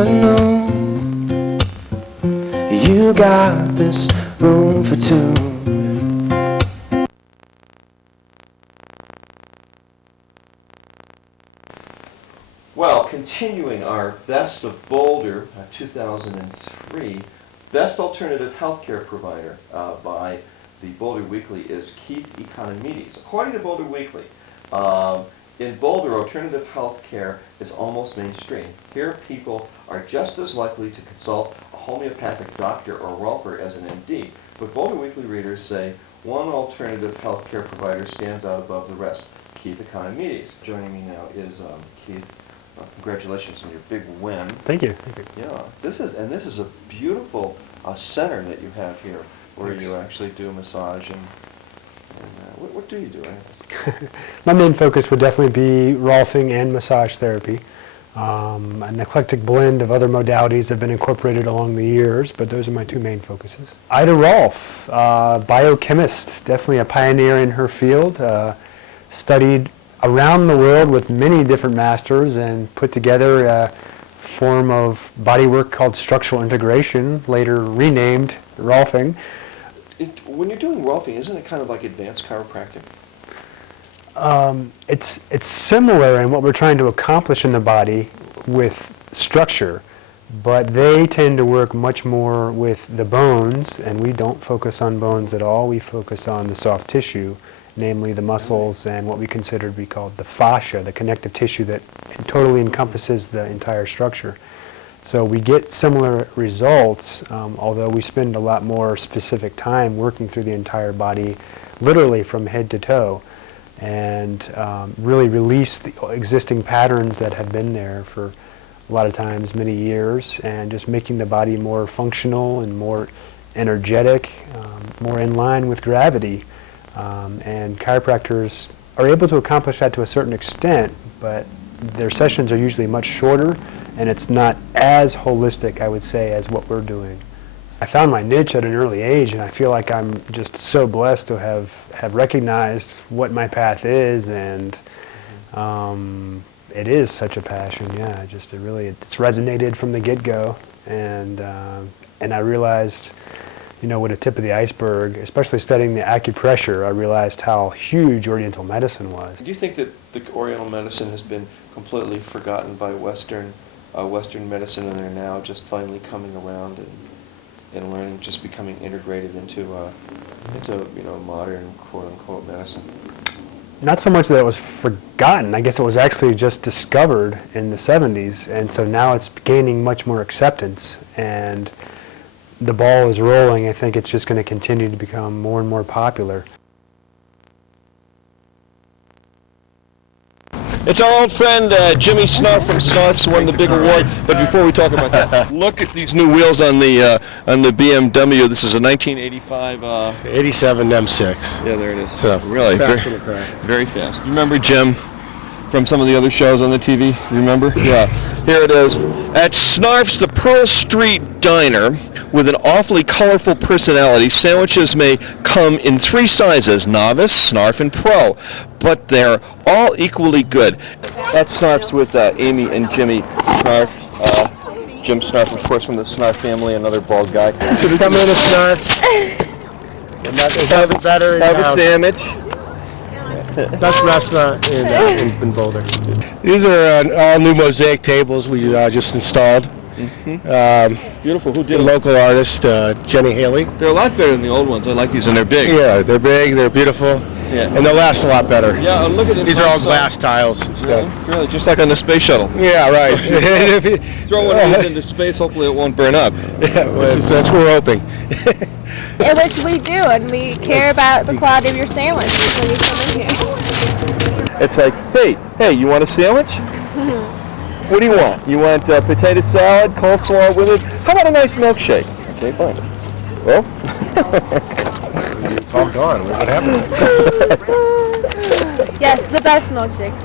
afternoon. You got this room for two. Well, continuing our Best of Boulder 2003, Best Alternative Healthcare Provider by the Boulder Weekly is Keith Economides. According to Boulder Weekly, in Boulder, alternative healthcare is almost mainstream. Here, people are just as likely to consult a homeopathic doctor or welper as an MD. But Boulder Weekly readers say one alternative healthcare provider stands out above the rest, Keith Economides. Joining me now is Keith. Congratulations on your big win. Thank you. Thank you. Yeah, this is a beautiful center that you have here, where Thanks. you actually do massage and what do you do? My main focus would definitely be rolfing and massage therapy. An eclectic blend of other modalities have been incorporated along the years, but those are my two main focuses. Ida Rolf, biochemist, definitely a pioneer in her field, studied around the world with many different masters and put together a form of bodywork called structural integration, later renamed rolfing. When you're doing rolfing, isn't it kind of like advanced chiropractic? It's similar in what we're trying to accomplish in the body with structure, but they tend to work much more with the bones, and we don't focus on bones at all. We focus on the soft tissue, namely the muscles and what we consider to be called the fascia, the connective tissue that totally encompasses the entire structure. So we get similar results, although we spend a lot more specific time working through the entire body, literally from head to toe, and really release the existing patterns that have been there for a lot of times, many years, and just making the body more functional and more energetic, more in line with gravity. And chiropractors are able to accomplish that to a certain extent, but their sessions are usually much shorter, and it's not as holistic, I would say, as what we're doing. I found my niche at an early age, and I feel like I'm just so blessed to have recognized what my path is, and it is such a passion. Yeah, it's resonated from the get-go, and I realized, with a tip of the iceberg, especially studying the acupressure, I realized how huge Oriental medicine was. Do you think that the Oriental medicine has been completely forgotten by Western medicine, and they're now just finally coming around and learning, just becoming integrated into modern quote-unquote medicine? Not so much that it was forgotten. I guess it was actually just discovered in the 70s, and so now it's gaining much more acceptance, and the ball is rolling. I think it's just going to continue to become more and more popular. It's our old friend Jimmy Snarf from Snarfs won the big award. But before we talk about that, look at these new wheels on the BMW. This is a 1985. 87 M6. Yeah, there it is. So really very fast. You remember Jim from some of the other shows on the TV? You remember? Yeah. Here it is. At Snarfs, the Pearl Street Diner, with an awfully colorful personality, sandwiches may come in 3 sizes: novice, Snarf, and pro. But they're all equally good. That's Snarfs with Amy and Jimmy Snarf. Jim Snarf, of course, from the Snarf family, another bald guy. Should we come in to Snarfs? Have a sandwich. Best restaurant in Boulder. These are all new mosaic tables we just installed. Mm-hmm. Beautiful. Who did a local artist, Jenny Haley. They're a lot better than the old ones. I like these, and they're big. Yeah, they're big, they're beautiful, and they'll last a lot better. Yeah, look at it. These are all glass tiles instead. Really, just like on the space shuttle. Yeah, right. Throw one of these into space, hopefully it won't burn up. Yeah, that's what we're hoping. Which we do, and we care about the quality of your sandwich when you come in here. It's like, hey, you want a sandwich? What do you want? You want potato salad, coleslaw with it? How about a nice milkshake? Okay, fine. Well, it's all gone. What happened? Yes, the best milkshakes.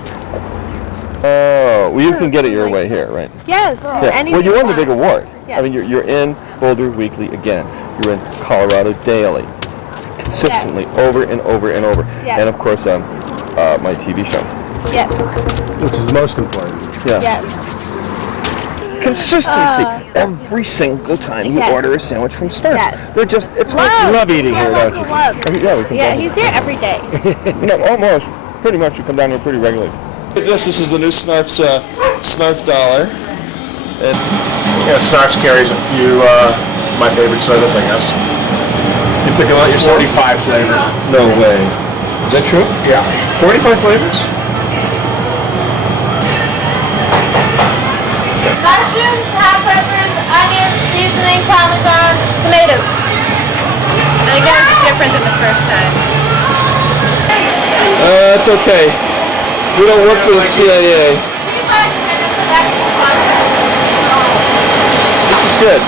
Oh, well, you can get it your way here, right? Yes. Yeah. Well, you won the big award. Yes. I mean, you're in Boulder Weekly again. You're in Colorado Daily, consistently, over and over and over. Yes. And of course, my TV show. Yes. Which is most important. Yeah. Yes. consistency every single time you Yes. order a sandwich from Snarfs. Yes. They're just, it's Love. like love eating here, Love, don't you? love. Yeah, we can Yeah, he's here every day. No, almost. Pretty much, you come down here pretty regularly. This is the new Snarfs, Snarf dollar. And Yeah, Snarfs carries a few my favorite sodas, I guess. you pick them out yourself? 45 flavors. No way. Is that true? Yeah. 45 flavors? Mushrooms, hot peppers, onions, seasoning, parmesan, tomatoes. And again, it's different than the first time. It's okay. We don't work for the CIA. This is good.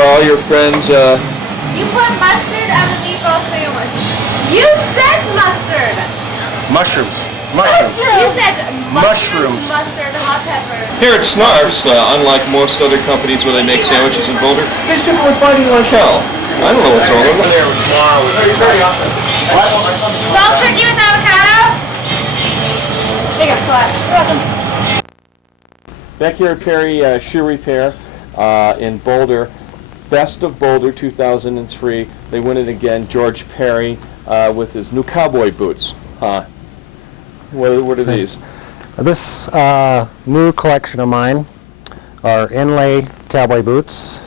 All your friends, You put mustard on the meatball sandwich. You said mustard. Mushrooms. Mushrooms. You said Mushrooms. mustard, hot pepper. here at Snarfs, unlike most other companies where they make sandwiches in Boulder, these people are fighting like hell. I don't know what's wrong with them. Small turkey with avocado. There you go, Celeste. You're welcome. Back here at Perry Shoe Repair in Boulder, Best of Boulder 2003. They win it again. George Perry with his new cowboy boots. What are these? This new collection of mine are inlay cowboy boots.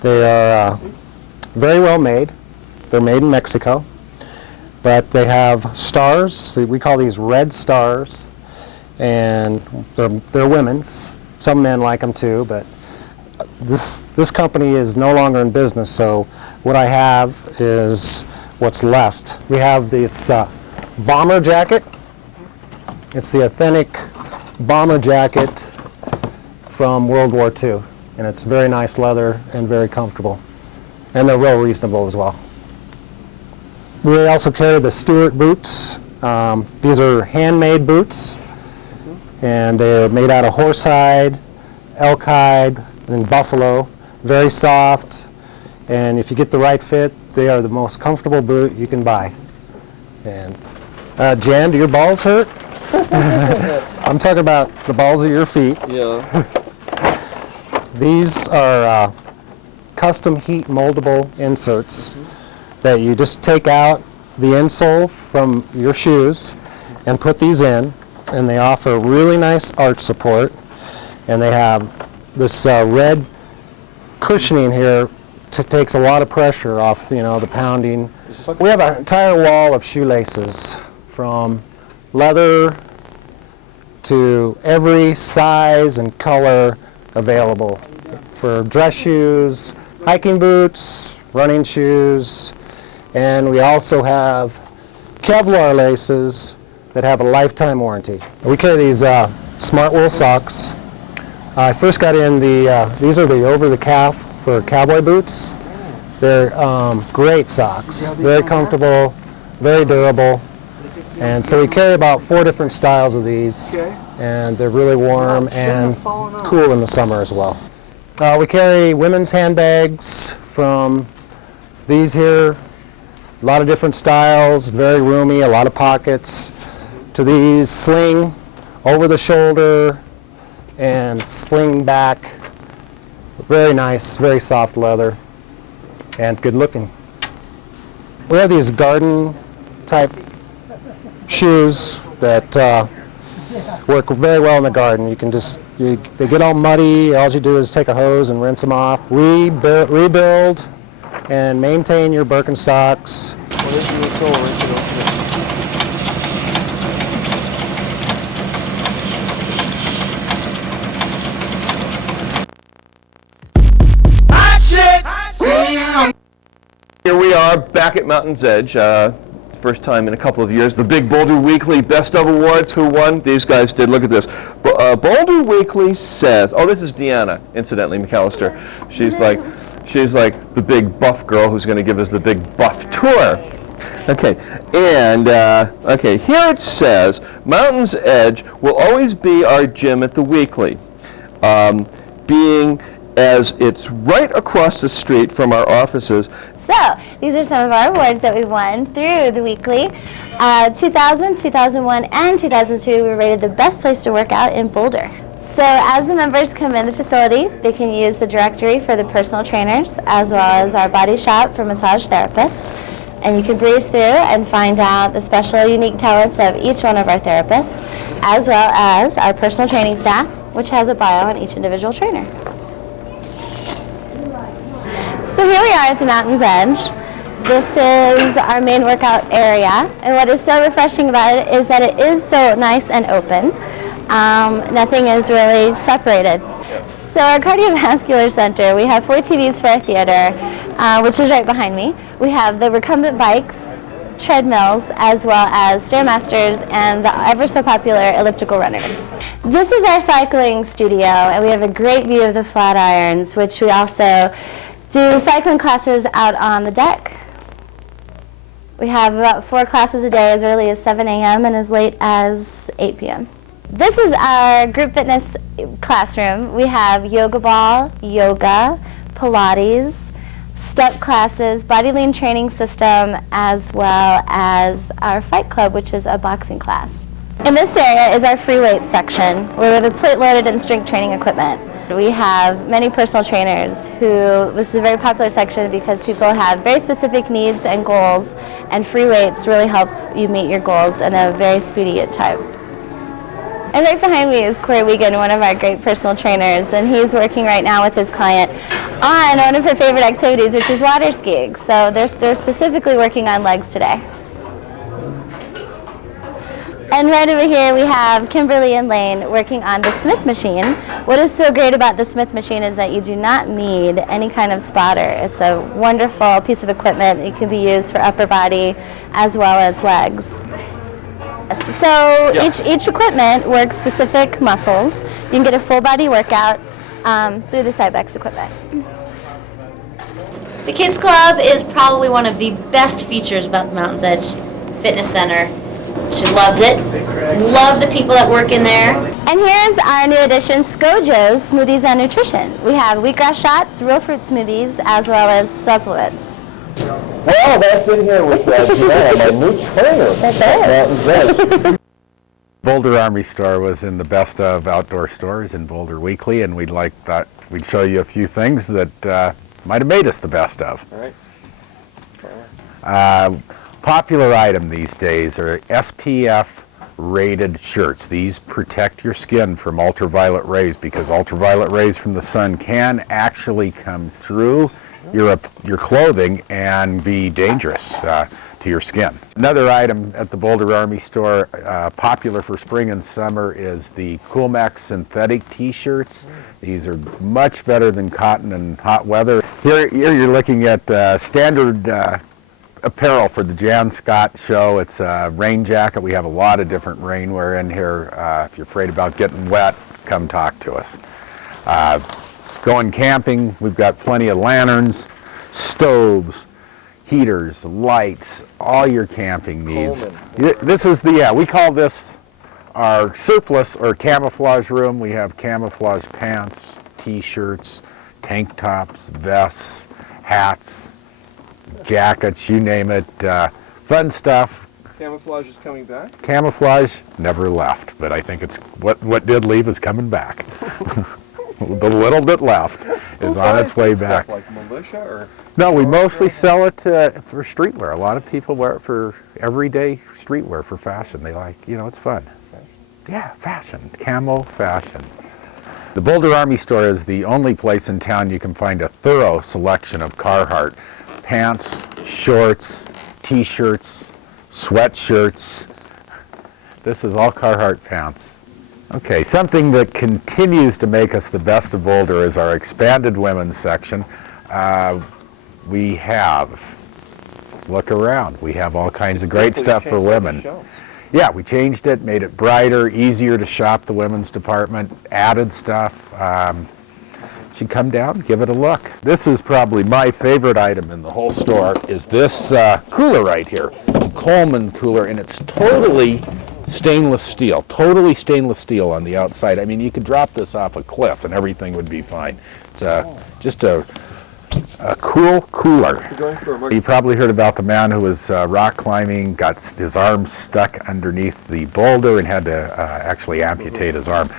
They are very well made. They're made in Mexico, but they have stars. We call these red stars, and they're women's. Some men like them too, but this company is no longer in business, so what I have is what's left. We have this bomber jacket. It's the authentic bomber jacket from World War II, and it's very nice leather and very comfortable, and they're real reasonable as well. We also carry the Stewart boots. These are handmade boots, and they're made out of horsehide, elk hide, and buffalo. Very soft, and if you get the right fit, they are the most comfortable boot you can buy. And Jan, do your balls hurt? I'm talking about the balls of your feet. Yeah. These are custom heat moldable inserts that you just take out the insole from your shoes and put these in, and they offer really nice arch support, and they have this red cushioning here takes a lot of pressure off, the pounding. We have an entire wall of shoelaces from leather to every size and color available for dress shoes, hiking boots, running shoes, and we also have Kevlar laces that have a lifetime warranty. We carry these smart wool socks. I first got in these are the over the calf for cowboy boots. They're great socks, very comfortable, very durable. And so we carry about 4 different styles of these, and they're really warm and cool in the summer as well. We carry women's handbags from these here, a lot of different styles, very roomy, a lot of pockets, to these sling over the shoulder and sling back. Very nice, very soft leather, and good looking. We have these garden type shoes that work very well in the garden. You can just, they get all muddy, all you do is take a hose and rinse them off. Rebuild and maintain your Birkenstocks. Here we are back at Mountain's Edge. First time in a couple of years. The big Boulder Weekly Best of Awards. Who won? These guys did. Look at this. Boulder Weekly says, oh, this is Deanna, incidentally, McAllister. She's like the big buff girl who's going to give us the big buff tour. Okay, and okay, here it says, Mountain's Edge will always be our gym at the Weekly, being as it's right across the street from our offices. So, these are some of our awards that we won through the Weekly. 2000, 2001, and 2002, we were rated the best place to work out in Boulder. So as the members come in the facility, they can use the directory for the personal trainers as well as our body shop for massage therapists. And you can breeze through and find out the special, unique talents of each one of our therapists, as well as our personal training staff, which has a bio on each individual trainer. So here we are at the mountain's edge. This is our main workout area, and what is so refreshing about it is that it is so nice and open. Nothing is really separated. So our cardiovascular center, we have 4 TVs for our theater, which is right behind me. We have the recumbent bikes, treadmills, as well as Stairmasters and the ever so popular elliptical runners. This is our cycling studio, and we have a great view of the Flatirons, which we also do cycling classes out on the deck. We have about 4 classes a day as early as 7 a.m. and as late as 8 p.m. This is our group fitness classroom. We have yoga ball, yoga, Pilates, step classes, body lean training system, as well as our fight club, which is a boxing class. In this area is our free weights section, where we have a plate loaded and strength training equipment. We have many personal trainers who, this is a very popular section because people have very specific needs and goals, and free weights really help you meet your goals in a very speedy time. And right behind me is Corey Wiegand, one of our great personal trainers, and he's working right now with his client on one of her favorite activities, which is water skiing. So they're specifically working on legs today. And right over here we have Kimberly and Lane working on the Smith machine. What is so great about the Smith machine is that you do not need any kind of spotter. It's a wonderful piece of equipment. It can be used for upper body as well as legs. So each equipment works specific muscles. You can get a full body workout through the Cybex equipment. The Kids Club is probably one of the best features about the Mountain's Edge Fitness Center. She loves it. Love the people that work in there. And here's our new addition, Scojo's Smoothies and Nutrition. We have wheatgrass shots, real fruit smoothies, as well as supplements. Well, that's in here with Jann, my new trainer. That's it. Boulder Army Store was in the best of outdoor stores in Boulder Weekly, and thought we'd show you a few things that might have made us the best of. All right. Popular item these days are SPF rated shirts. These protect your skin from ultraviolet rays because ultraviolet rays from the sun can actually come through your clothing and be dangerous to your skin. Another item at the Boulder Army Store, popular for spring and summer, is the Coolmax synthetic t-shirts. These are much better than cotton in hot weather. Here you're looking at standard apparel for the Jann Scott show. It's a rain jacket. We have a lot of different rainwear in here. If you're afraid about getting wet, come talk to us. Going camping, we've got plenty of lanterns, stoves, heaters, lights, all your camping needs. This is we call this our surplus or camouflage room. We have camouflage pants, t-shirts, tank tops, vests, hats, jackets, you name it. Fun stuff. Camouflage is coming back? Camouflage never left, but I think it's what did leave is coming back. The little bit left is on its way back. Stuff like militia or? No, we mostly sell it for streetwear. A lot of people wear it for everyday streetwear for fashion. They like, it's fun. Yeah, fashion, camo fashion. The Boulder Army Store is the only place in town you can find a thorough selection of Carhartt pants, shorts, t-shirts, sweatshirts. This is all Carhartt pants. Okay, something that continues to make us the best of Boulder is our expanded women's section. Look around, we have all kinds of great stuff for women. Yeah, we changed it, made it brighter, easier to shop the women's department, added stuff. You come down, give it a look. This is probably my favorite item in the whole store, is this cooler right here. It's a Coleman cooler, and it's totally stainless steel on the outside. I mean, you could drop this off a cliff and everything would be fine. It's just a a cool cooler. You probably heard about the man who was rock climbing, got his arm stuck underneath the boulder and had to actually amputate his arm.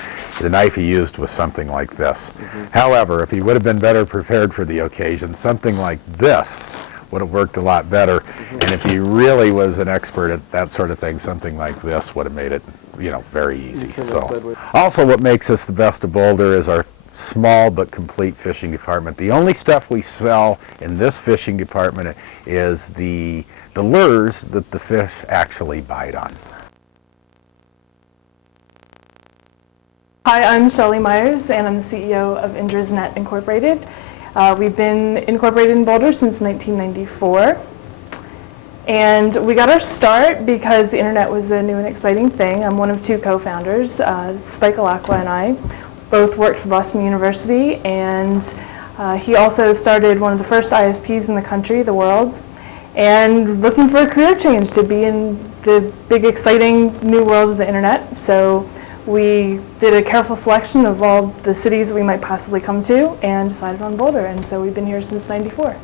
The knife he used was something like this. However, if he would have been better prepared for the occasion, something like this would have worked a lot better. And if he really was an expert at that sort of thing, something like this would have made it, you know, very easy. So, also what makes us the best of Boulder is our small but complete fishing department. The only stuff we sell in this fishing department is the lures that the fish actually bite on. Hi, I'm Shelly Myers, and I'm the CEO of Indras Net Incorporated. We've been incorporated in Boulder since 1994. And we got our start because the internet was a new and exciting thing. I'm one of two co-founders, Spike Alacqua and I. Both worked for Boston University, and he also started one of the first ISPs in the country, the world, and looking for a career change to be in the big, exciting new world of the internet. So we did a careful selection of all the cities we might possibly come to and decided on Boulder, and so we've been here since '94.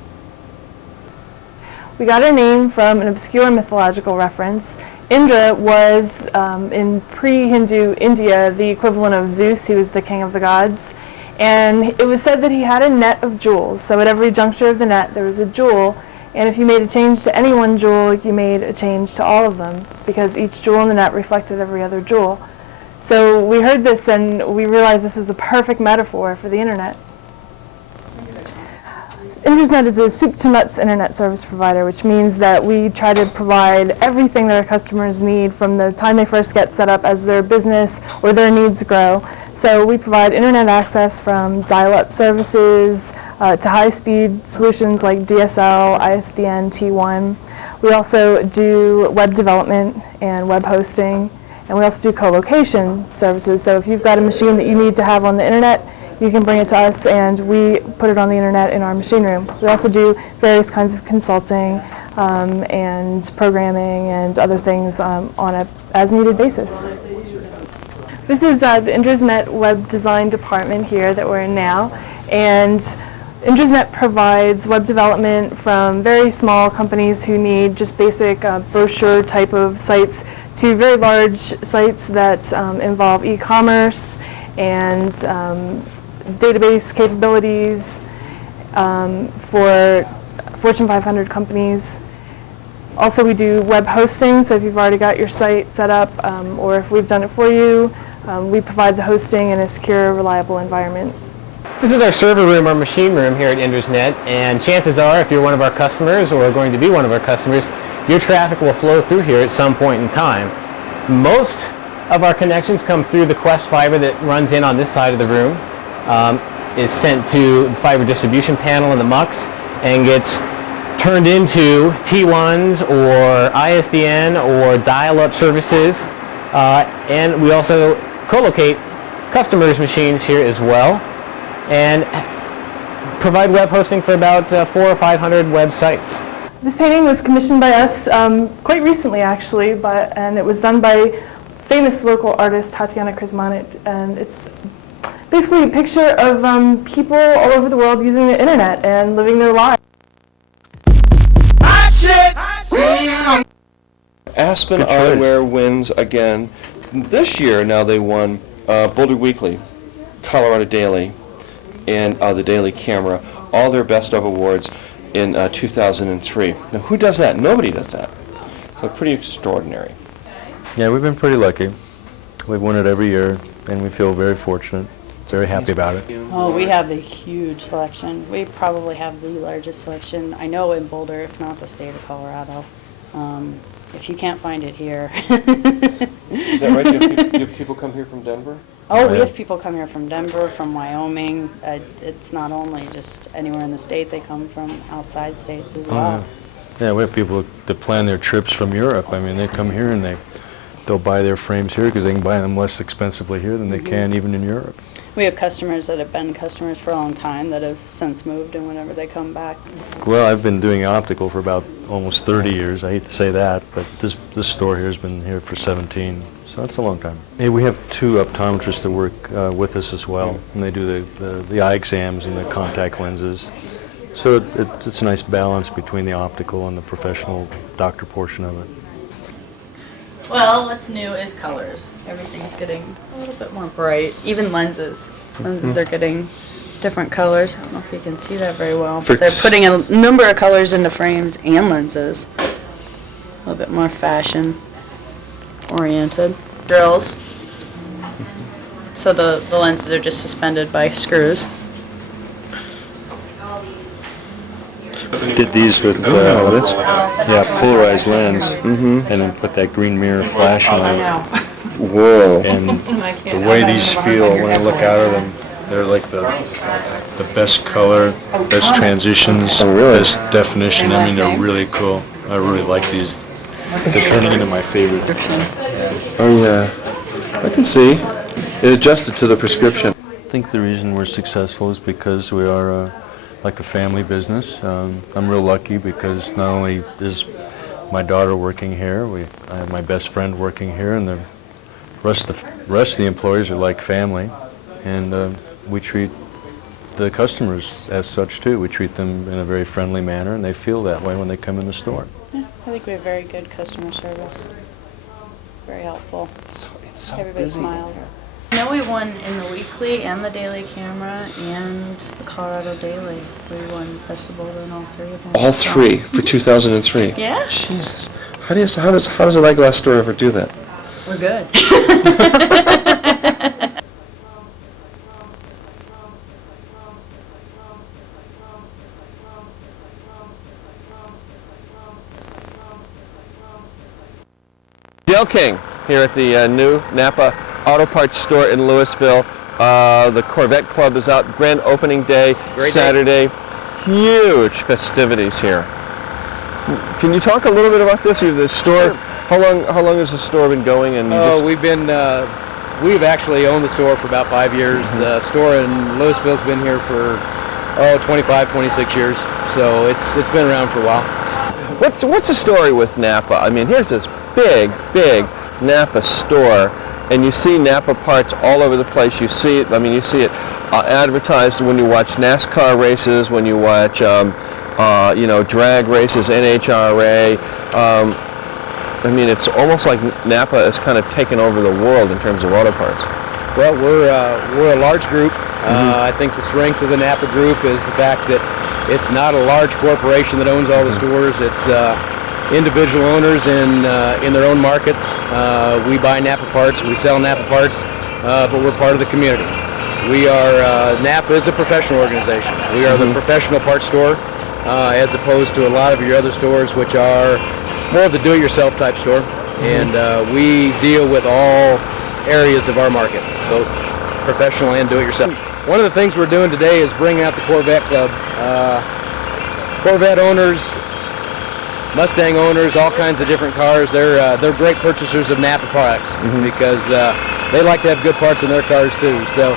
We got our name from an obscure mythological reference. Indra was, in pre-Hindu India, the equivalent of Zeus. He was the king of the gods. And it was said that he had a net of jewels. So at every juncture of the net, there was a jewel. And if you made a change to any one jewel, you made a change to all of them, because each jewel in the net reflected every other jewel. So we heard this, and we realized this was a perfect metaphor for the internet. Indrasnet is a soup-to-nuts internet service provider, which means that we try to provide everything that our customers need from the time they first get set up as their business or their needs grow. So we provide internet access from dial-up services to high-speed solutions like DSL, ISDN, T1. We also do web development and web hosting, and we also do co-location services. So if you've got a machine that you need to have on the internet, you can bring it to us, and we put it on the internet in our machine room. We also do various kinds of consulting and programming and other things on a as-needed basis. This is the Indrasnet web design department here that we're in now, and Indrasnet provides web development from very small companies who need just basic brochure type of sites to very large sites that involve e-commerce and database capabilities for Fortune 500 companies. Also, we do web hosting, so if you've already got your site set up, or if we've done it for you, we provide the hosting in a secure, reliable environment. This is our server room, our machine room here at Indrasnet, and chances are, if you're one of our customers or going to be one of our customers, your traffic will flow through here at some point in time. Most of our connections come through the Quest fiber that runs in on this side of the room. Is sent to the fiber distribution panel in the MUX and gets turned into T1s or ISDN or dial-up services. And we co-locate customers' machines here as well, and provide web hosting for about 400 or 500 websites. This painting was commissioned by us quite recently, actually, and it was done by famous local artist Tatiana Krizmanit, and it's basically a picture of people all over the world using the internet and living their lives. Aspen Eyewear wins again. This year, now they won Boulder Weekly, Colorado Daily, and the Daily Camera, all their best of awards in 2003. Now, who does that? Nobody does that. So pretty extraordinary. Yeah, we've been pretty lucky. We've won it every year, and we feel very fortunate. Very happy about it. Oh, we have a huge selection. We probably have the largest selection, I know, in Boulder, if not the state of Colorado. If you can't find it here. Is that right? Do people come here from Denver? Oh, we have people come here from Denver, from Wyoming. It's not only just anywhere in the state, they come from outside states as well. Yeah, we have people that plan their trips from Europe. I mean, they come here and they'll buy their frames here because they can buy them less expensively here than they can even in Europe. We have customers that have been customers for a long time that have since moved, and whenever they come back. Well, I've been doing optical for about almost 30 years. I hate to say that, but this store here has been here for 17, so that's a long time. Hey, we have two optometrists that work with us as well, and they do the eye exams and the contact lenses. So it's a nice balance between the optical and the professional doctor portion of it. Well, what's new is colors. Everything's getting a little bit more bright. Even lenses. Lenses are getting different colors. I don't know if you can see that very well. But they're putting a number of colors into frames and lenses. A little bit more fashion oriented. Drills. So the lenses are just suspended by screws. Did these with polarized lens, and then put that green mirror flash on it. Whoa. And the way these feel when I look out of them, they're like the best color, best transitions, best definition. I mean, they're really cool. I really like these. They're turning into my favorites. Oh yeah, I can see. It adjusted to the prescription. I think the reason we're successful is because we are like a family business. I'm real lucky because not only is my daughter working here, I have my best friend working here, and the rest of the employees are like family, and we treat the customers as such too. We treat them in a very friendly manner, and they feel that way when they come in the store. Yeah, I think we have very good customer service. Very helpful. Everybody smiles. I know we won in the weekly and the daily camera and the Colorado Daily. We won Best of Boulder in all three of them. All three for 2003. Yeah. Jesus. How does an eyeglass store ever do that? We're good. Dale King here at the new Napa Auto Parts store in Louisville. The Corvette Club is out. Grand opening day, Saturday. Huge festivities here. Can you talk a little bit about this? The store. Sure. How long has the store been going? And we've actually owned the store for about 5 years. Mm-hmm. The store in Louisville's been here for 25, 26 years. So it's been around for a while. What's the story with Napa? I mean, here's this big Napa store, and you see Napa parts all over the place. You see it. I mean, you see it advertised when you watch NASCAR races, when you watch, drag races, NHRA. I mean, it's almost like Napa has kind of taken over the world in terms of auto parts. Well, we're a large group. I think the strength of the Napa group is the fact that it's not a large corporation that owns all the stores. It's individual owners in their own markets. We buy Napa parts, we sell Napa parts, but we're part of the community. We are, Napa is a professional organization. We are the professional parts store, as opposed to a lot of your other stores, which are more of the do-it-yourself type store. And we deal with all areas of our market, both professional and do-it-yourself. One of the things we're doing today is bringing out the Corvette Club. Corvette owners, Mustang owners, all kinds of different cars, they're great purchasers of Napa products because they like to have good parts in their cars too. So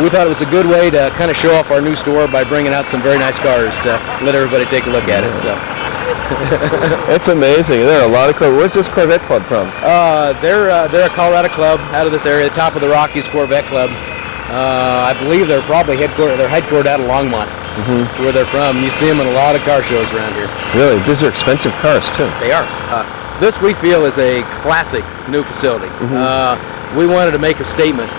we thought it was a good way to kind of show off our new store by bringing out some very nice cars to let everybody take a look at it. So. It's amazing. There are a lot of Corvettes. Where's this Corvette Club from? They're a Colorado club out of this area, the top of the Rockies Corvette Club. I believe they're probably headquartered out of Longmont. That's where they're from. You see them in a lot of car shows around here. Really? These are expensive cars too. They are. This we feel is a classic new facility. We wanted to make a statement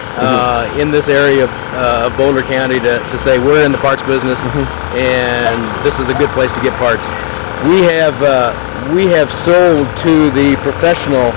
in this area of Boulder County to say we're in the parts business and this is a good place to get parts. We have sold to the professional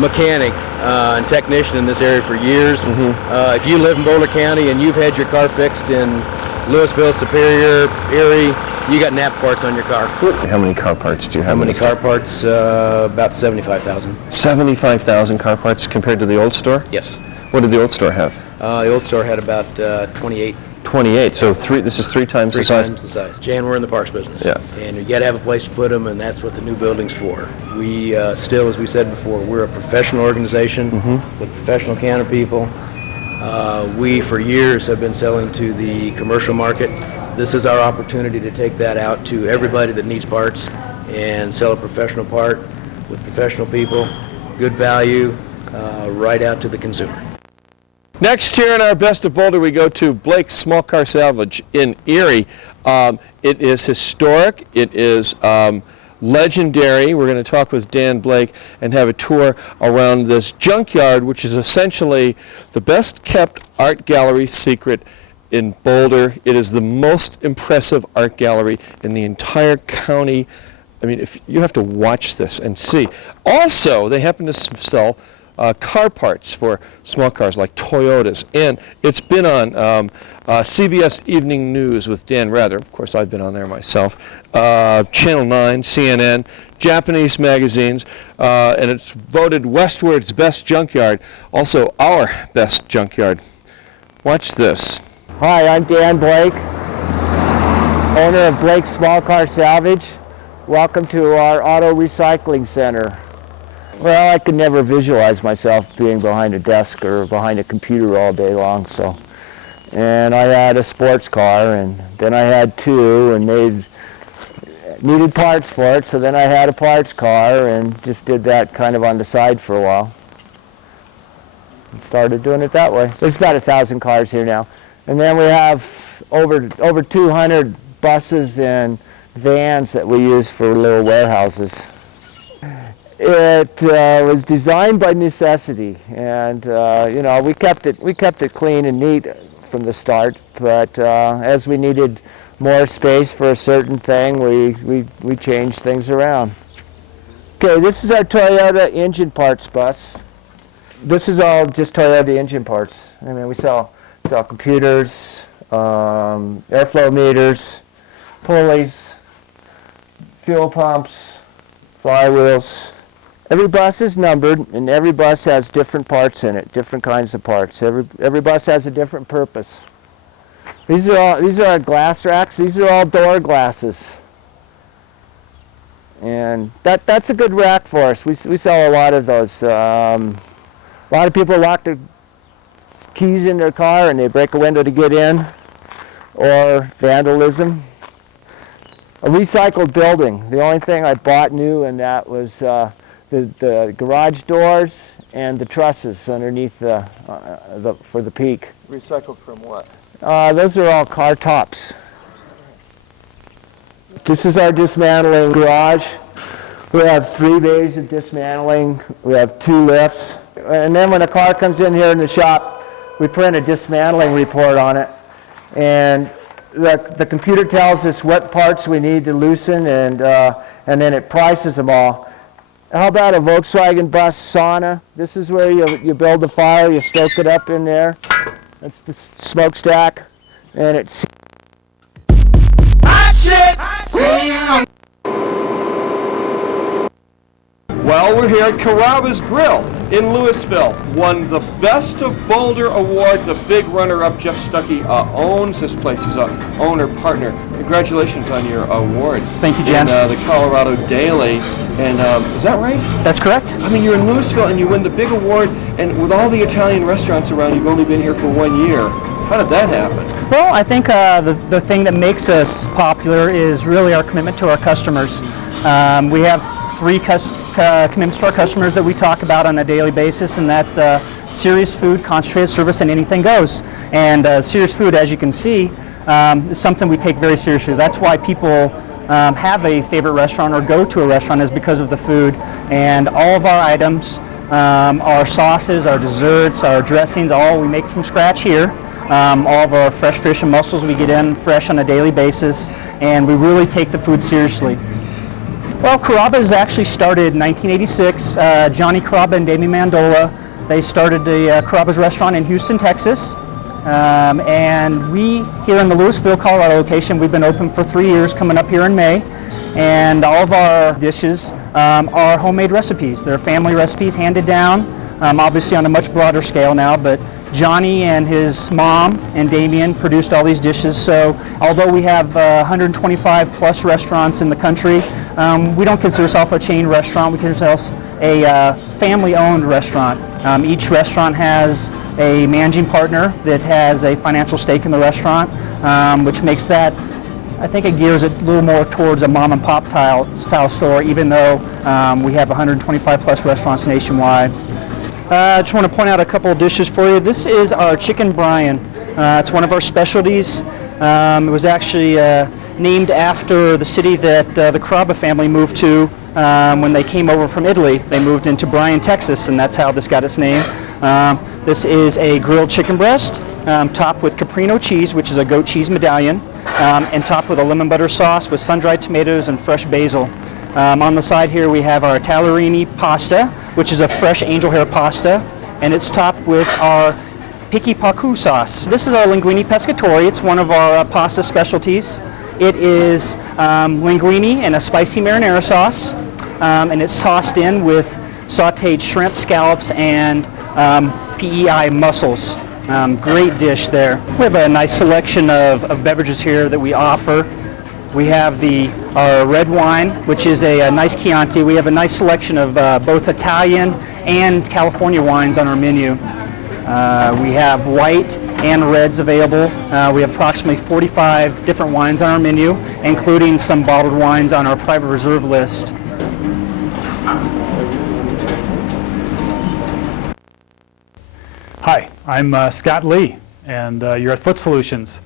mechanic and technician in this area for years. If you live in Boulder County and you've had your car fixed in Louisville, Superior, Erie, you got Napa parts on your car. How many car parts do you have? How many car parts? About 75,000. 75,000 car parts compared to the old store? Yes. What did the old store have? The old store had about 28. 28, so this is three times the size? 3 times the size. Jan, we're in the parts business. Yeah. And you got to have a place to put them, and that's what the new building's for. We still, as we said before, we're a professional organization with professional counter people. We, for years, have been selling to the commercial market. This is our opportunity to take that out to everybody that needs parts and sell a professional part with professional people, good value, right out to the consumer. Next here in our Best of Boulder, we go to Blake's Small Car Salvage in Erie. It is historic. It is legendary. We're going to talk with Dan Blake and have a tour around this junkyard, which is essentially the best kept art gallery secret in Boulder. It is the most impressive art gallery in the entire county. I mean, if you have to watch this and see. Also, they happen to sell car parts for small cars like Toyotas, and it's been on CBS Evening News with Dan Rather. Of course, I've been on there myself. Channel 9, CNN, Japanese magazines, and it's voted Westward's best junkyard, also our best junkyard. Watch this. Hi, I'm Dan Blake, owner of Blake's Small Car Salvage. Welcome to our auto recycling center. Well, I could never visualize myself being behind a desk or behind a computer all day long, so. And I had a sports car, and then I had two, and needed parts for it, so then I had a parts car, and just did that kind of on the side for a while. And started doing it that way. There's about 1,000 cars here now. And then we have over 200 buses and vans that we use for little warehouses. It was designed by necessity, and you know, we kept it clean and neat from the start. But as we needed more space for a certain thing, we changed things around. Okay, this is our Toyota engine parts bus. This is all just Toyota engine parts. I mean, we sell computers, airflow meters, pulleys, fuel pumps, flywheels. Every bus is numbered, and every bus has different parts in it, different kinds of parts. Every bus has a different purpose. These are our glass racks. These are all door glasses, and that's a good rack for us. We sell a lot of those. A lot of people lock their keys in their car and they break a window to get in, or vandalism. A recycled building. The only thing I bought new in that was the garage doors and the trusses underneath for the peak. Recycled from what? Those are all car tops. This is our dismantling garage. We have 3 bays of dismantling. We have 2 lifts. And then when a car comes in here in the shop, we print a dismantling report on it. And the computer tells us what parts we need to loosen, and then it prices them all. How about a Volkswagen bus sauna? This is where you build the fire, you stoke it up in there. That's the smokestack, and it's... Well, we're here at Carrabbas Grill in Louisville. Won the Best of Boulder award. The big runner-up, Jeff Stuckey, owns this place. He's an owner-partner. Congratulations on your award. Thank you, Jen. In the Colorado Daily. And is that right? That's correct. I mean, you're in Louisville and you win the big award, and with all the Italian restaurants around, you've only been here for 1 year. How did that happen? Well, I think the thing that makes us popular is really our commitment to our customers. We have 3 commitments to our customers that we talk about on a daily basis, and that's serious food, concentrated service, and anything goes. And serious food, as you can see, is something we take very seriously. That's why people have a favorite restaurant or go to a restaurant, is because of the food. And all of our items, our sauces, our desserts, our dressings, all we make from scratch here. All of our fresh fish and mussels we get in fresh on a daily basis, and we really take the food seriously. Well, Carrabbas actually started in 1986. Johnny Carrabba and Damien Mandola, they started the Carrabbas restaurant in Houston, Texas. And we, here in the Louisville, Colorado location, we've been open for 3 years, coming up here in May. And all of our dishes are homemade recipes. They're family recipes handed down, obviously on a much broader scale now, but Johnny and his mom and Damien produced all these dishes. So although we have 125 plus restaurants in the country, we don't consider ourselves a chain restaurant. We consider ourselves a family-owned restaurant. Each restaurant has a managing partner that has a financial stake in the restaurant, which makes that, I think it gears it a little more towards a mom and pop style store, even though we have 125 plus restaurants nationwide. I just want to point out a couple of dishes for you. This is our chicken brine. It's one of our specialties. It was actually named after the city that the Carrabbas family moved to when they came over from Italy. They moved into Bryan, Texas, and that's how this got its name. This is a grilled chicken breast, topped with caprino cheese, which is a goat cheese medallion, and topped with a lemon butter sauce with sun-dried tomatoes and fresh basil. On the side here we have our tallerini pasta, which is a fresh angel hair pasta, and it's topped with our picky pacu sauce. This is our linguine pescatori. It's one of our pasta specialties. It is linguine and a spicy marinara sauce, and it's tossed in with sautéed shrimp, scallops, and PEI mussels. Great dish there. We have a nice selection of beverages here that we offer. We have our red wine, which is a nice Chianti. We have a nice selection of both Italian and California wines on our menu. We have white and reds available. We have approximately 45 different wines on our menu, including some bottled wines on our private reserve list. Hi, I'm Scott Lee, and you're at Foot Solutions.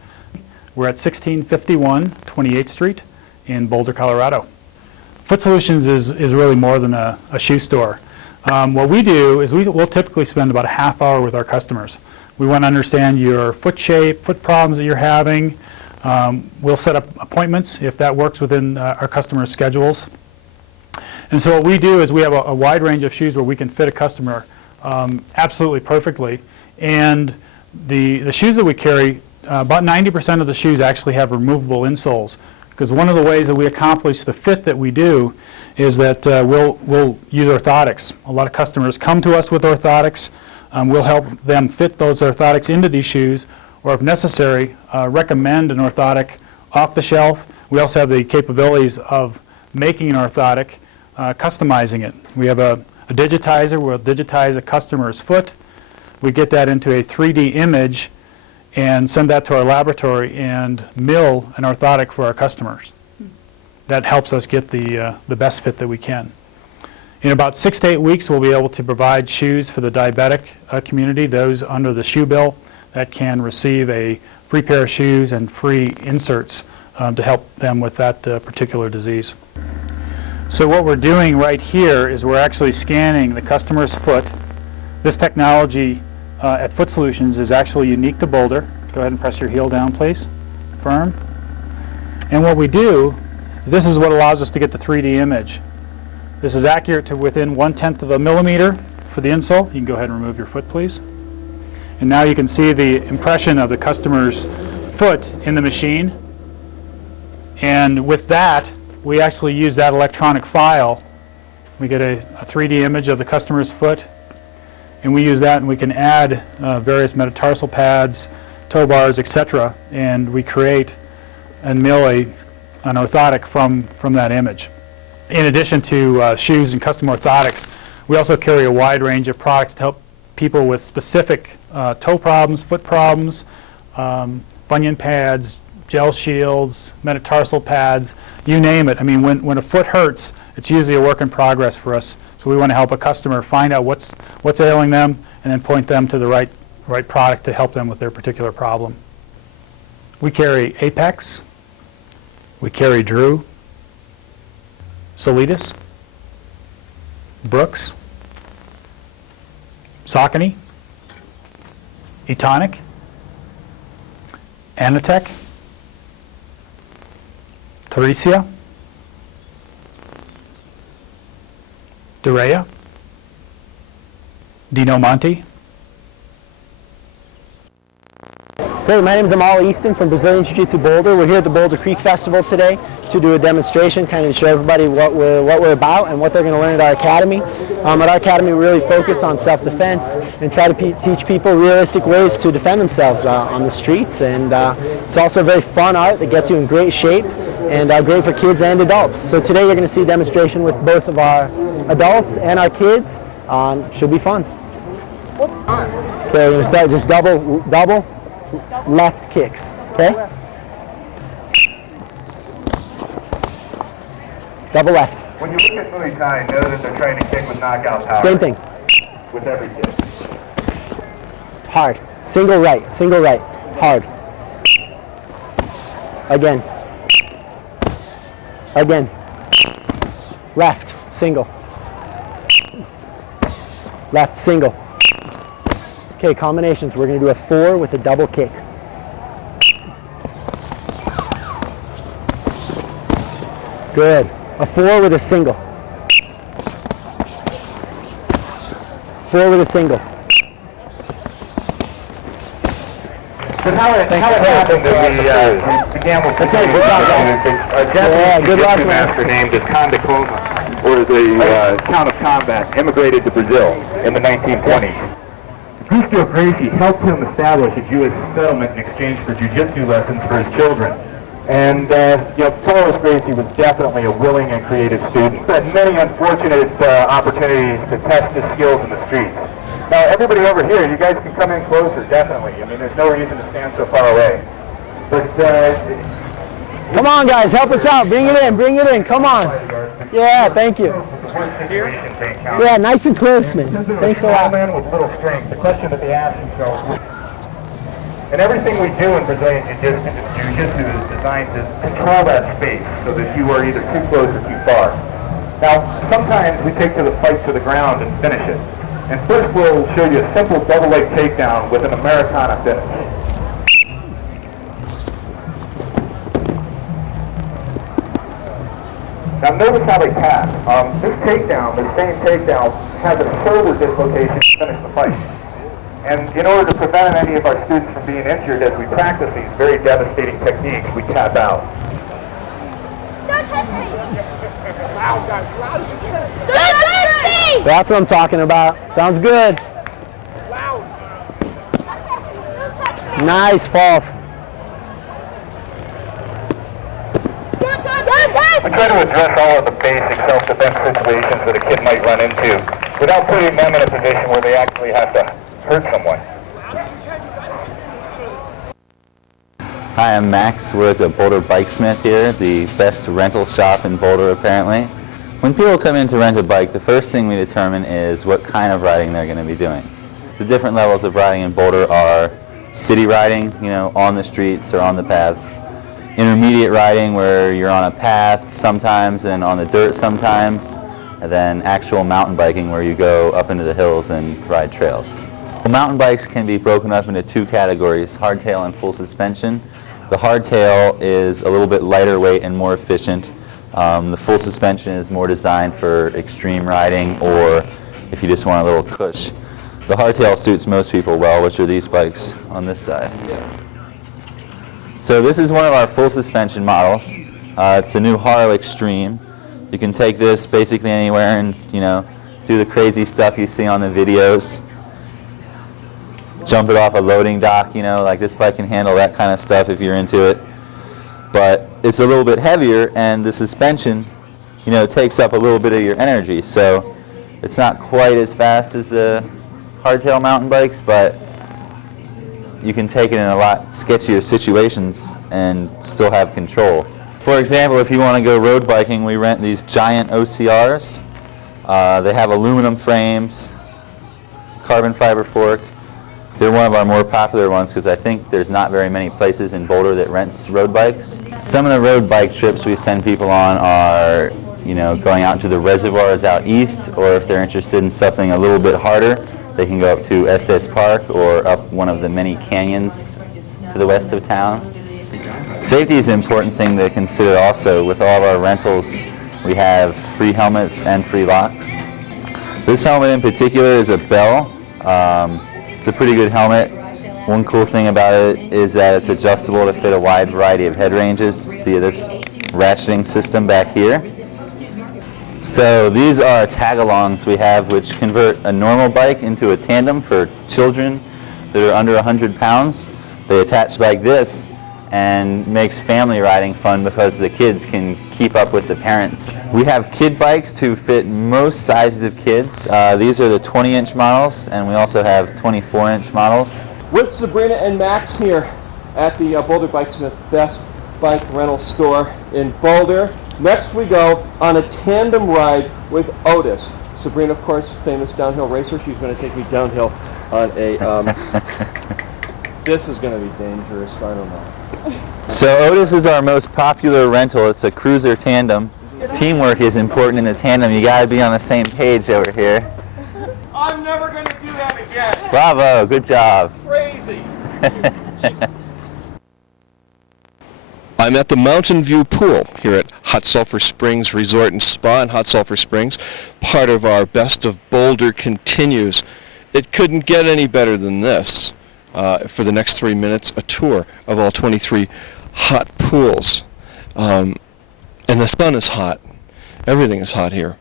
We're at 1651 28th Street in Boulder, Colorado. Foot Solutions is really more than a shoe store. What we do is we'll typically spend about a half hour with our customers. We want to understand your foot shape, foot problems that you're having. We'll set up appointments if that works within our customers' schedules. And so what we do is we have a wide range of shoes where we can fit a customer absolutely perfectly. And the shoes that we carry, about 90% of the shoes actually have removable insoles. Because one of the ways that we accomplish the fit that we do is that we'll use orthotics. A lot of customers come to us with orthotics. We'll help them fit those orthotics into these shoes, or if necessary, recommend an orthotic off the shelf. We also have the capabilities of making an orthotic, customizing it. We have a digitizer. We'll digitize a customer's foot. We get that into a 3D image and send that to our laboratory and mill an orthotic for our customers. That helps us get the best fit that we can. In about 6 to 8 weeks, we'll be able to provide shoes for the diabetic community, those under the shoe bill that can receive a free pair of shoes and free inserts to help them with that particular disease. So what we're doing right here is we're actually scanning the customer's foot. This technology at Foot Solutions is actually unique to Boulder. Go ahead and press your heel down, please. Firm. And what we do, this is what allows us to get the 3D image. This is accurate to within 1/10 of a millimeter for the insole. You can go ahead and remove your foot, please. And now you can see the impression of the customer's foot in the machine. And with that, we actually use that electronic file. We get a 3D image of the customer's foot, and we use that and we can add various metatarsal pads, toe bars, etc., and we create and mill an orthotic from that image. In addition to shoes and custom orthotics, we also carry a wide range of products to help people with specific toe problems, foot problems, bunion pads, gel shields, metatarsal pads, you name it. I mean, when a foot hurts, it's usually a work in progress for us. So we want to help a customer find out what's ailing them and then point them to the right product to help them with their particular problem. We carry Apex, we carry Drew, Solitas, Brooks, Saucony, Etonic, Anatech, Teresia, Durea, Dino Monte. Hey, my name is Amal Easton from Brazilian Jiu Jitsu Boulder. We're here at the Boulder Creek Festival today to do a demonstration, kind of show everybody what we're about and what they're going to learn at our academy. At our academy, we really focus on self-defense and try to teach people realistic ways to defend themselves on the streets. And it's also a very fun art that gets you in great shape and great for kids and adults. So today you're going to see a demonstration with both of our adults and our kids. Should be fun. Okay, we're going to start just double left kicks, okay? Double left. When you look at Muay Thai, know that they're trying to kick with knockout power. Same thing. with every kick. Hard. Single right, hard. Again. Again. Left, single. Left, single. Okay, combinations. We're going to do a 4 with a double kick. Good. A 4 with a single. 4 with a single. So how it happened that we began with good luck, man. master named as Conde Coma, or the Count of Combat, immigrated to Brazil in the 1920s. Gusto Gracie helped him establish a Jewish settlement in exchange for Jiu Jitsu lessons for his children. And, Carrabbas Gracie was definitely a willing and creative student. He had many unfortunate opportunities to test his skills in the streets. Now, everybody over here, you guys can come in closer, definitely. I mean, there's no reason to stand so far away. But, come on, guys, help us out. Bring it in, come on. Yeah, thank you. Yeah, nice and close, man. Thanks a lot. Man with little strength. The question that they ask themselves. And everything we do in Brazilian Jiu-Jitsu is designed to control that space so that you are either too close or too far. Now, sometimes we take the fight to the ground and finish it. And first we'll show you a simple double leg takedown with an Americana finish. Now notice how they pass. This takedown, the same takedown, has a shoulder dislocation to finish the fight. And in order to prevent any of our students from being injured as we practice these very devastating techniques, we tap out. Don't touch me! Loud, guys, loud as you can. Don't touch me! That's what I'm talking about. Sounds good. Loud. Nice, falls. We try to address all of the basic self-defense situations that a kid might run into without putting them in a position where they actually have to hurt someone. Hi, I'm Max. We're at the Boulder Bike Smith here, the best rental shop in Boulder apparently. When people come in to rent a bike, the first thing we determine is what kind of riding they're going to be doing. The different levels of riding in Boulder are city riding, on the streets or on the paths. Intermediate riding where you're on a path sometimes and on the dirt sometimes. And then actual mountain biking where you go up into the hills and ride trails. Mountain bikes can be broken up into 2 categories, hardtail and full suspension. The hardtail is a little bit lighter weight and more efficient. The full suspension is more designed for extreme riding or if you just want a little cush. The hardtail suits most people well, which are these bikes on this side. So this is one of our full suspension models. It's the new Haro Extreme. You can take this basically anywhere and, do the crazy stuff you see on the videos. Jump it off a loading dock, like this bike can handle that kind of stuff if you're into it. But it's a little bit heavier and the suspension, takes up a little bit of your energy. So it's not quite as fast as the hardtail mountain bikes, but you can take it in a lot sketchier situations and still have control. For example, if you want to go road biking, we rent these giant OCRs. They have aluminum frames, carbon fiber fork. They're one of our more popular ones because I think there's not very many places in Boulder that rents road bikes. Some of the road bike trips we send people on are, going out to the reservoirs out east, or if they're interested in something a little bit harder, they can go up to Estes Park or up one of the many canyons to the west of town. Safety is an important thing to consider also. With all of our rentals, we have free helmets and free locks. This helmet in particular is a Bell. It's a pretty good helmet. One cool thing about it is that it's adjustable to fit a wide variety of head ranges via this ratcheting system back here. So these are tag-alongs we have which convert a normal bike into a tandem for children that are under 100 pounds. They attach like this and makes family riding fun because the kids can keep up with the parents. We have kid bikes to fit most sizes of kids. These are the 20-inch models, and we also have 24-inch models. With Sabrina and Max here at the Boulder Bike Smith best bike rental store in Boulder. Next we go on a tandem ride with Otis. Sabrina, of course, famous downhill racer. She's going to take me downhill on a... this is going to be dangerous. I don't know. So Otis is our most popular rental. It's a cruiser tandem. Teamwork is important in the tandem. You got to be on the same page over here. I'm never going to do that again. Bravo, good job. Crazy. I'm at the Mountain View Pool here at Hot Sulphur Springs Resort and Spa in Hot Sulphur Springs. Part of our Best of Boulder continues. It couldn't get any better than this. For the next 3 minutes, a tour of all 23 hot pools. And the sun is hot. Everything is hot here.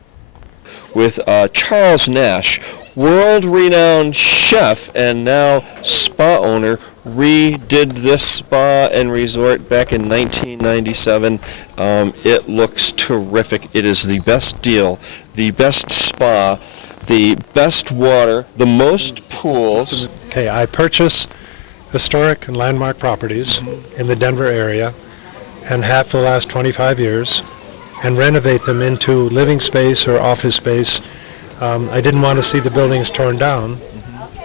With Charles Nash, world-renowned chef and now spa owner, redid this spa and resort back in 1997. It looks terrific. It is the best deal, the best spa, the best water, the most pools. Okay, I purchase historic and landmark properties in the Denver area and have for the last 25 years and renovate them into living space or office space. I didn't want to see the buildings torn down,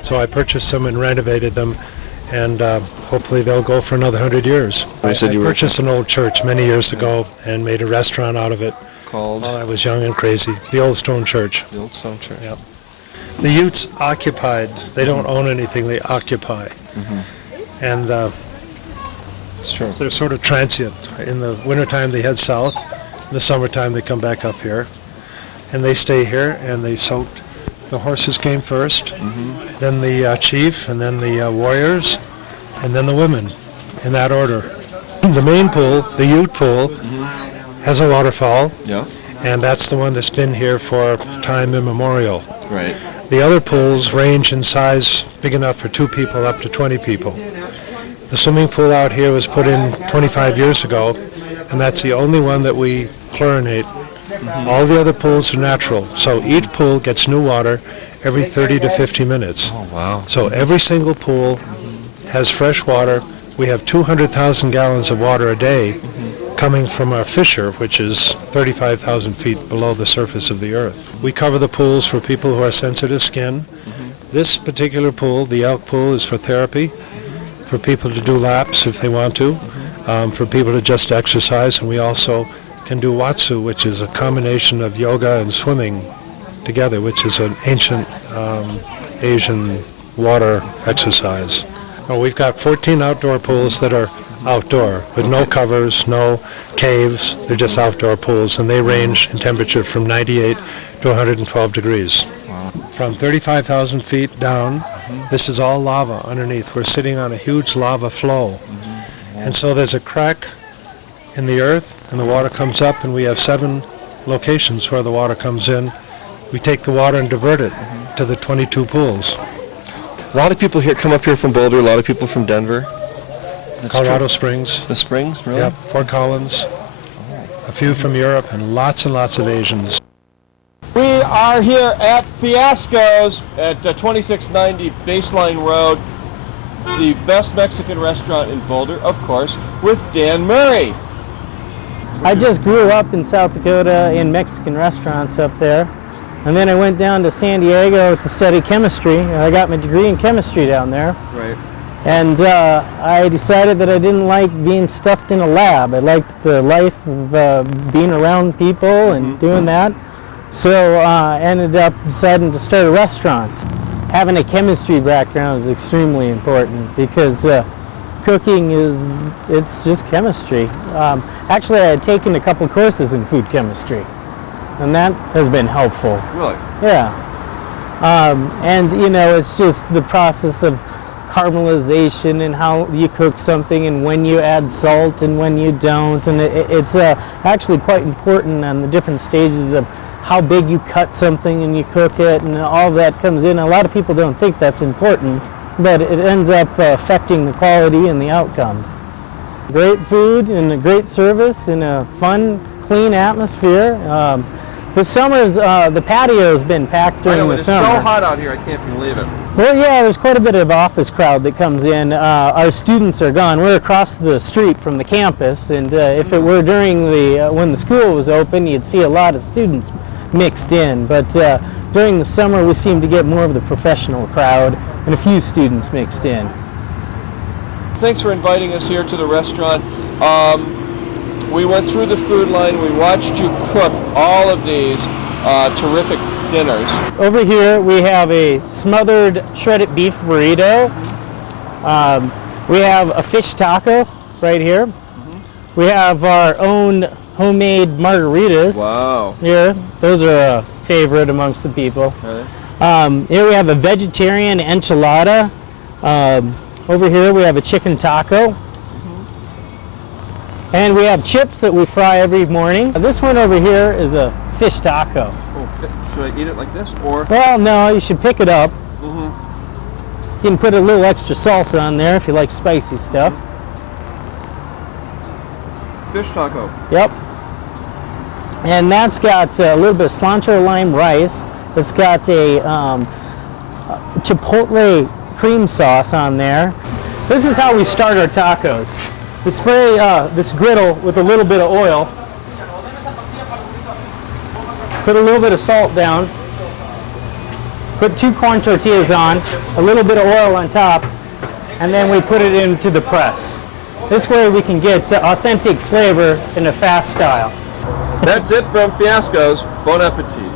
so I purchased them and renovated them, and hopefully they'll go for another 100 years. I purchased an old church many years ago and made a restaurant out of it. Called? While I was young and crazy. The Old Stone Church. The Old Stone Church. Yep. The Utes occupied. They don't own anything. They occupy. And they're sort of transient. In the wintertime they head south. In the summertime they come back up here. And they stay here and they soaked. The horses came first, then the chief, and then the warriors, and then the women, in that order. The main pool, the Ute pool, has a waterfall, and that's the one that's been here for time immemorial. Right. The other pools range in size big enough for 2 people up to 20 people. The swimming pool out here was put in 25 years ago, and that's the only one that we chlorinate. All the other pools are natural, so each pool gets new water every 30 to 50 minutes. Oh, wow. So every single pool has fresh water. We have 200,000 gallons of water a day coming from our fissure, which is 35,000 feet below the surface of the earth. We cover the pools for people who are sensitive skin. This particular pool, the elk pool, is for therapy, for people to do laps if they want to, for people to just exercise, and we also can do Watsu, which is a combination of yoga and swimming together, which is an ancient Asian water exercise. Well, we've got 14 outdoor pools that are outdoor, with no covers, no caves. They're just outdoor pools, and they range in temperature from 98 to 112 degrees. From 35,000 feet down, this is all lava underneath. We're sitting on a huge lava flow. And so there's a crack in the earth, and the water comes up, and we have 7 locations where the water comes in. We take the water and divert it to the 22 pools. A lot of people here come up here from Boulder, a lot of people from Denver. Colorado Springs. The Springs, really? Yep, Fort Collins. A few from Europe, and lots of Asians. We are here at Fiascos at 2690 Baseline Road, the best Mexican restaurant in Boulder, of course, with Dan Murray. I just grew up in South Dakota in Mexican restaurants up there. And then I went down to San Diego to study chemistry. I got my degree in chemistry down there. Right. And I decided that I didn't like being stuffed in a lab. I liked the life of being around people and doing that. So I ended up deciding to start a restaurant. Having a chemistry background is extremely important because cooking it's just chemistry. Actually, I had taken a couple courses in food chemistry, and that has been helpful. Really? Yeah. And you know, it's just the process of caramelization and how you cook something and when you add salt and when you don't, and it's actually quite important on the different stages of how big you cut something and you cook it, and all that comes in. A lot of people don't think that's important, but it ends up affecting the quality and the outcome. Great food and a great service in a fun, clean atmosphere. The summers, the patio has been packed during the summer. It's so hot out here, I can't believe it. Well, yeah, there's quite a bit of office crowd that comes in. Our students are gone. We're across the street from the campus, and if it were during when the school was open, you'd see a lot of students mixed in. But During the summer, we seem to get more of the professional crowd and a few students mixed in. Thanks for inviting us here to the restaurant. We went through the food line. We watched you cook all of these terrific dinners. Over here, we have a smothered shredded beef burrito. We have a fish taco right here. We have our own homemade margaritas. Wow. Here, those are a favorite amongst the people. Here we have a vegetarian enchilada. Over here we have a chicken taco. And we have chips that we fry every morning. This one over here is a fish taco. Oh, should I eat it like this, or? Well, no, you should pick it up. You can put a little extra salsa on there if you like spicy stuff. Fish taco. Yep. And that's got a little bit of cilantro lime rice. It's got a chipotle cream sauce on there. This is how we start our tacos. We spray this griddle with a little bit of oil. Put a little bit of salt down. Put 2 corn tortillas on, a little bit of oil on top, and then we put it into the press. This way we can get authentic flavor in a fast style. That's it from Fiascos. Bon appetit.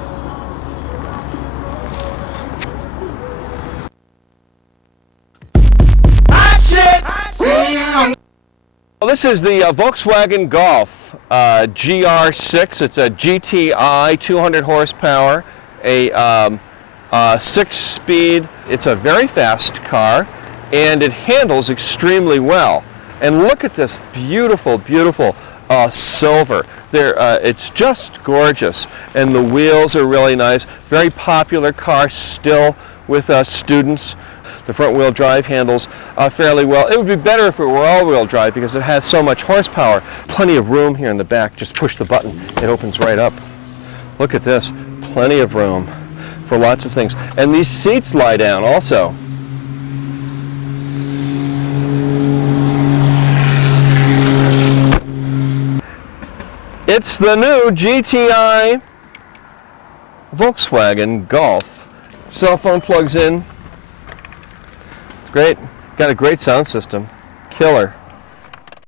Well, this is the Volkswagen Golf GR6. It's a GTI, 200 horsepower, a 6-speed. It's a very fast car, and it handles extremely well. And look at this beautiful, beautiful silver. It's just gorgeous, and the wheels are really nice. Very popular car still with students. The front-wheel drive handles fairly well. It would be better if it were all-wheel drive because it has so much horsepower. Plenty of room here in the back. Just push the button. It opens right up. Look at this. Plenty of room for lots of things. And these seats lie down also. It's the new GTI Volkswagen Golf. Cell phone plugs in. Great. Got a great sound system. Killer.